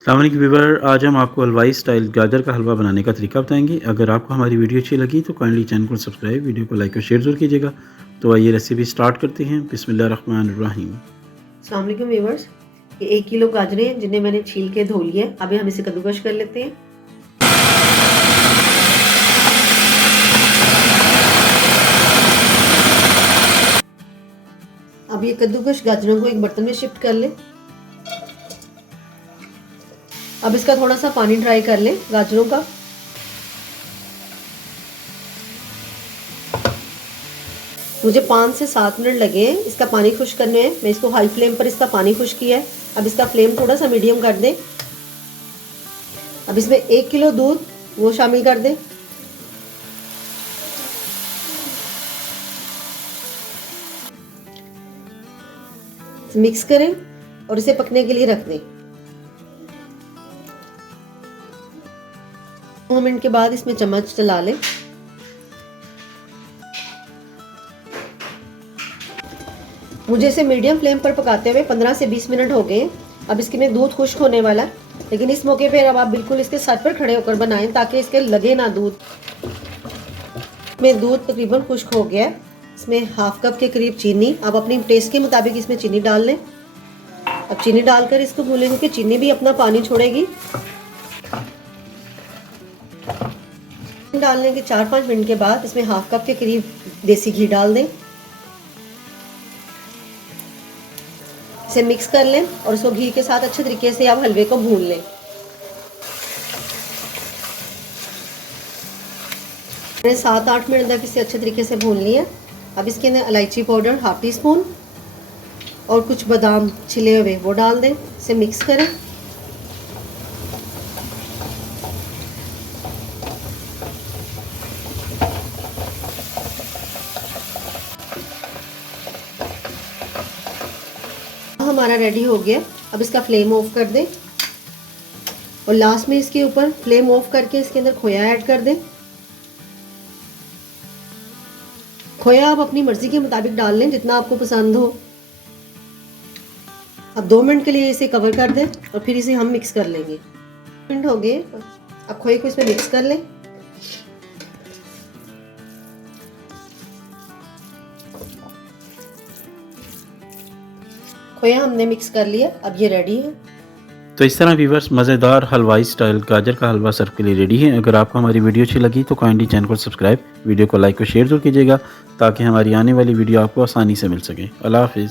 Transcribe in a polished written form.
अस्सलाम वालेकुम व्यूअर, आज हम आपको हलवाई स्टाइल गाजर का हलवा बनाने का तरीका बताएंगे। अगर आपको हमारी वीडियो अच्छी लगी तो काइंडली चैनल को सब्सक्राइब, वीडियो को लाइक और शेयर जरूर कीजिएगा। तो आइए रेसिपी स्टार्ट करते हैं। बिस्मिल्लाहिर्रहमानिर्रहीम। अस्सलाम वालेकुम व्यूअर्स, ये 1 किलो गाजरें हैं जिन्हें मैंने छील के धो लिया है। अभी हम इसे कद्दूकश कर लेते हैं। अब ये कद्दूकश गाजरों को एक बर्तन में शिफ्ट कर लें। अब इसका थोड़ा सा पानी ड्राई कर लें गाजरों का। मुझे 5 से 7 मिनट लगे हैं इसका पानी खुश करने हैं। मैं इसको हाई फ्लेम पर इसका पानी खुश किया है। अब इसका फ्लेम थोड़ा सा मीडियम कर दें। अब इसमें 1 किलो दूध वो शामिल कर दें। मिक्स करें और इसे पकने के लिए रख दें। 2 मिनट के बाद इसमें चम्मच चला लें। मुझे इसे मीडियम फ्लेम पर पकाते हुए 15 से 20 मिनट हो गए। अब इसके में दूध खुश्क होने वाला है, लेकिन इस मौके पर अब आप बिल्कुल इसके सर पर खड़े होकर बनाएं ताकि इसके लगे ना दूध में। दूध तकरीबन खुश्क हो गया है। इसमें हाफ कप के करीब चीनी, आप अपनी टेस्ट के मुताबिक इसमें चीनी डाल लें। अब चीनी डालकर इसको भूलें क्योंकि चीनी भी अपना पानी छोड़ेगी। डालने के 4-5 मिनट के बाद इसमें हाफ कप के करीब देसी घी डाल दें। इसे मिक्स कर लें और इसको घी के साथ अच्छे तरीके से आप हलवे को भून लें। मैंने 7-8 मिनट तक इसे अच्छे तरीके से भून लिया। अब इसके अंदर इलायची पाउडर हाफ टी स्पून और कुछ बादाम छिले हुए वो डाल दें। इसे मिक्स करें। हमारा रेडी हो गया। अब इसका फ्लेम ऑफ कर दें और लास्ट में इसके ऊपर फ्लेम ऑफ करके इसके अंदर खोया ऐड कर दें। खोया आप अपनी मर्जी के मुताबिक डाल लें जितना आपको पसंद हो। अब 2 मिनट के लिए इसे कवर कर दें और फिर इसे हम मिक्स कर लेंगे। 2 मिनट हो गए। अब खोए को इसमें मिक्स कर लें। खोया हमने मिक्स कर लिया। अब ये रेडी है। तो इस तरह व्यूअर्स मज़ेदार हलवाई स्टाइल गाजर का हलवा सर्व के लिए रेडी है। अगर आपको हमारी वीडियो अच्छी लगी तो काइंडली चैनल को सब्सक्राइब, वीडियो को लाइक और शेयर जरूर कीजिएगा ताकि हमारी आने वाली वीडियो आपको आसानी से मिल सके। अल्लाह हाफिज़।